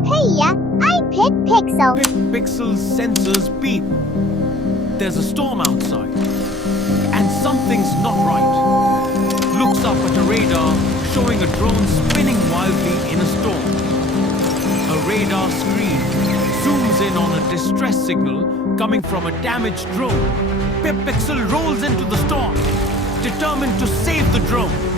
Hiya, I'm Pip Pixel. Pip Pixel's sensors beep. There's a storm outside, and something's not right. Looks up at a radar showing a drone spinning wildly in a storm. A radar screen zooms in on a distress signal coming from a damaged drone. Pip Pixel rolls into the storm, determined to save the drone.